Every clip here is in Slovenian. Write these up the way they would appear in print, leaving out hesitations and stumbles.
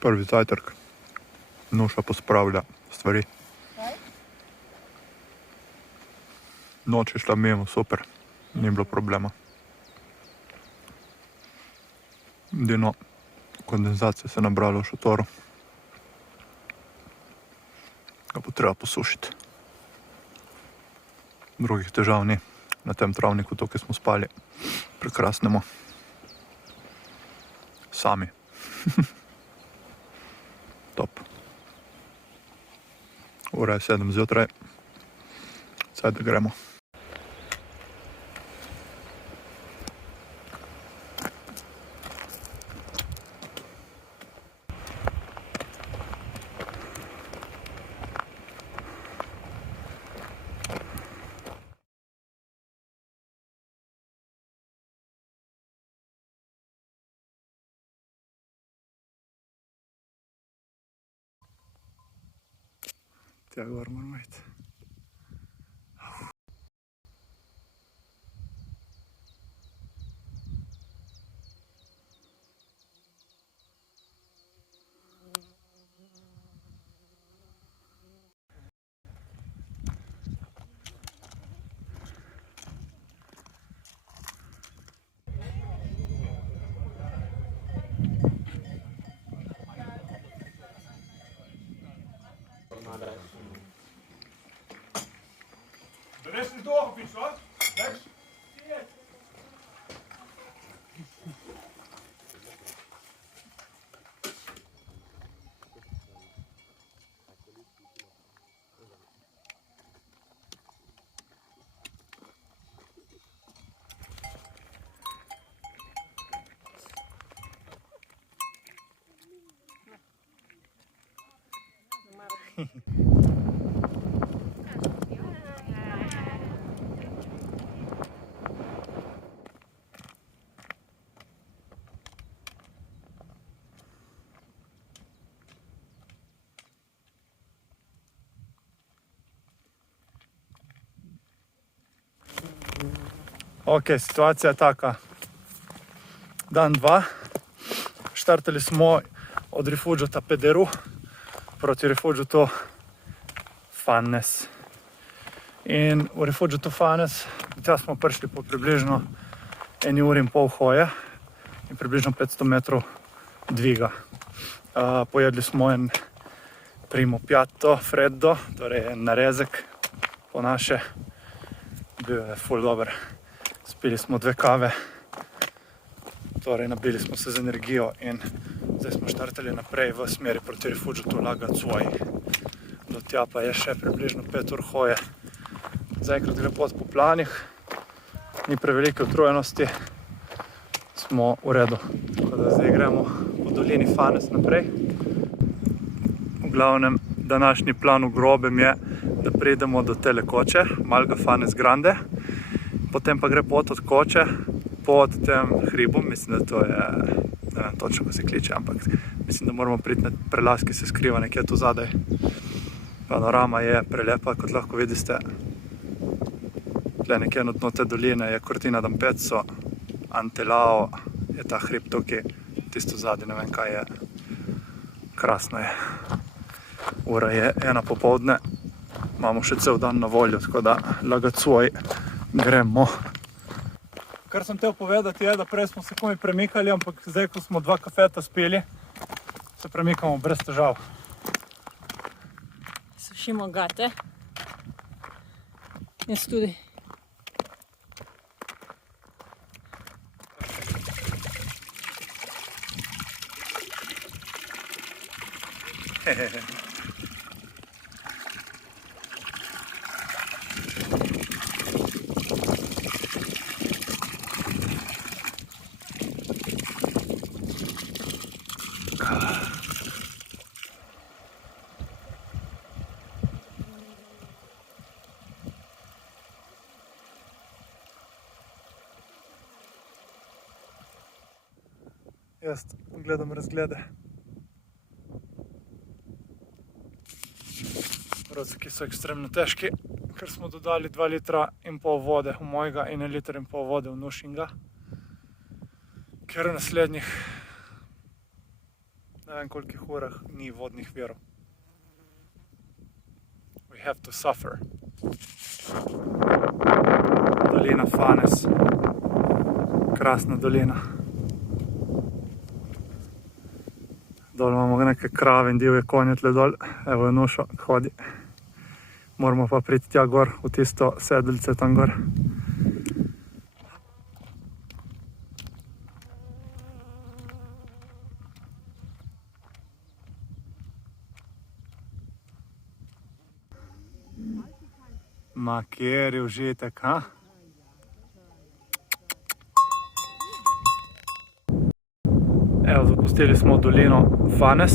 Prvi zajtrk. Nuša pospravlja stvari. Noč je šla mimo, super. Ni bilo problema. Edino kondenzacije se je nabralo v šotoru. Ga bo treba posušiti. Drugih težav ni. Na tem travniku, tukaj smo spali, prekrasnemo. Sami. Top. Ura je 7 zjutraj. Zdaj da gremo. Tja gor moramo iti. De rest is doorgefietst, wat? Lex? Ok, situacija je taka. Dan 2. Štartali smo od Rifugiata Pederu proti Rifugiatu Fannes. In v Rifugiatu Fannes tja smo prišli po približno 1 uri in pol hoje in približno 500 metrov dviga. Pojedli smo en primo piatto freddo, torej en narezek po naše. Bil je ful dober. Spili smo 2 kave, torej nabili smo se z energijo in zdaj smo štartali naprej v smeri proti Rifugiatu Lagazuoi. Do tja pa je še približno 5 ur hoje. Zaenkrat gre pot po planih, ni prevelike utrujenosti, smo v redu. Tako da zdaj gremo v dolini Fannes naprej. V glavnem, današnji plan v grobem je, da pridemo do tele koče, Malga Fannes Grande. Potem pa gre pot od koče pod tem hribom, mislim, da to je, ne vem točno, ko se kliče, ampak mislim, da moramo priti na prelaz, ki se skriva nekje tu zadaj. Panorama je prelepa, kot lahko vidite. Tle nekje na dnu te doline je Cortina d'Ampezzo, Antelao je ta hrib tukaj, tisto zadaj, ne vem kaj je. Krasno je. Ura je 1 popoldne, imamo še cel dan na voljo, tako da Lagazuoi gremo. Kar sem hotel povedati je, da prej smo se komaj premikali, ampak zdaj, ko smo 2 kafeta spili, se premikamo brez težav. Sušimo gate. Jaz tudi. Jaz gledam razglede. Roziki so ekstremno težki, ker smo dodali 2,5 litra vode v mojega in 1,5 litra vode v Nušinga. Ker v naslednjih, ne ne vem kolikih urah ni vodnih virov. We have to suffer. Dolina Fanes. Krasna dolina. Dol imamo neke krave in divje konje tle dol. Evo je Nušo, hodi. Moramo pa priti tja gor, v tisto sedlice tam gor. Ma kjer je užitek, ha? Evo, zapustili smo dolino Fanes,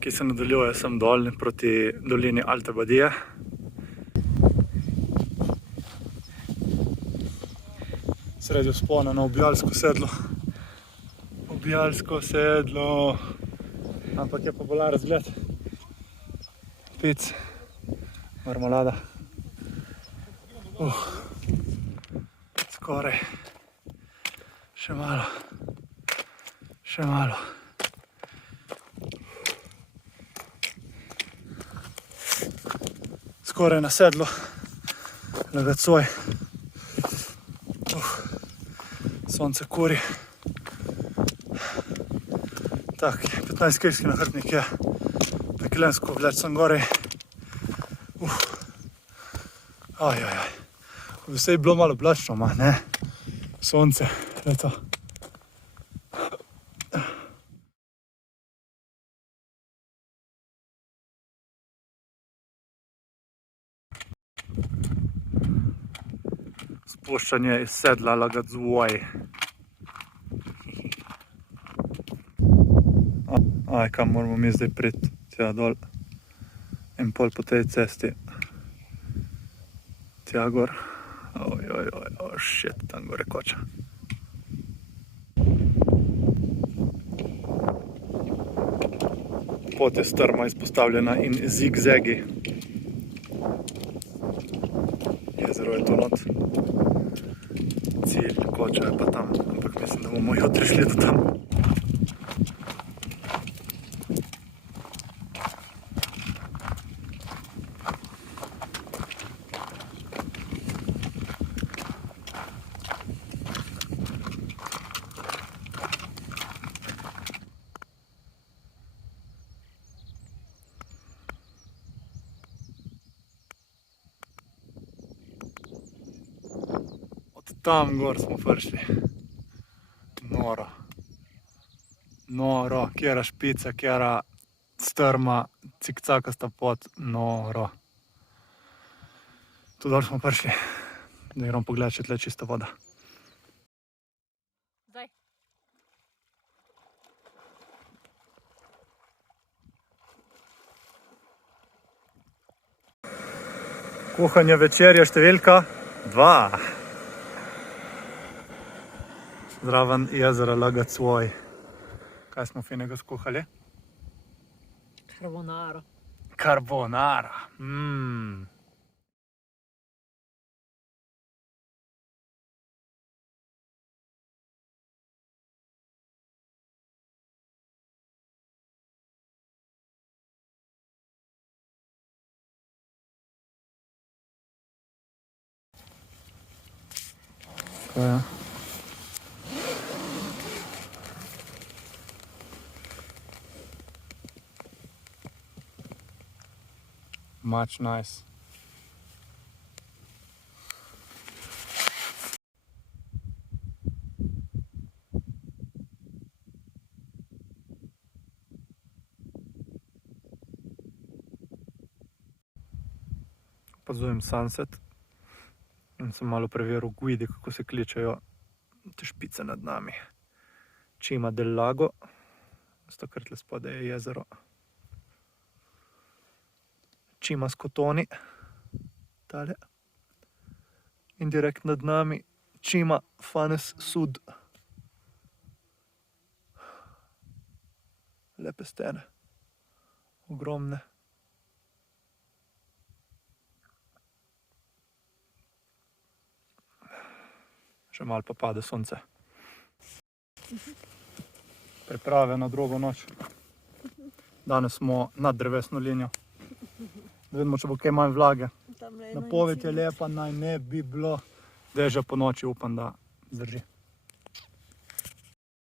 ki se nadaljuje sem dol proti dolini Alte Badije. Sredi vzpona na Objalsko sedlo. Objalsko sedlo. Ampak je pa bolj razgled. Pic, marmolada. Skoraj. Še malo. Še malo. Skoraj na sedlu. Lagacoj. Sonce kuri. Tak, 15-kilski nahrbtnik je. Pekilensko vleč sem gori. Ajajaj. Vse je bilo malo oblačno, ne? Sonce, leto. Spuščanje iz sedla Lagacoj. Aj, kam moramo mi zdaj priti? Tja dol. In pol po tej cesti. Tja gor. Shit, tam gore koča. Pot je strmo izpostavljena in zigzagi. Jezero je tu not. Cilj koča je pa tam, ampak mislim, da bomo jutri šli do tam. Tam gor smo prišli. Noro. Noro. Kjera špica, kjera strma, cikcakasta pot. Noro. Tu dol smo prišli. Da gremo pogledati, če tle čista voda. Zdaj. Kuhanje večerja številka 2. Zraven jezera Lagacoj. Kaj smo finega skuhali? Carbonaro. Carbonara. Kaj je? Much nice. Opazujem sunset in sem malo preveril guidi, kako se kličejo te špice nad nami. Cima del Lago, zato ker tle spodaj je jezero. Cima Scotoni, tale. In direkt nad nami Cima Fanes Sud. Lepe stene, ogromne. Še malo pa pade sonce. priprave na drugo noč. Danes smo nad drevesno linijo. Da vidimo, če bo kaj manj vlage. Napoved je lepa, naj ne bi bilo dežja po noči, upam, da zdrži.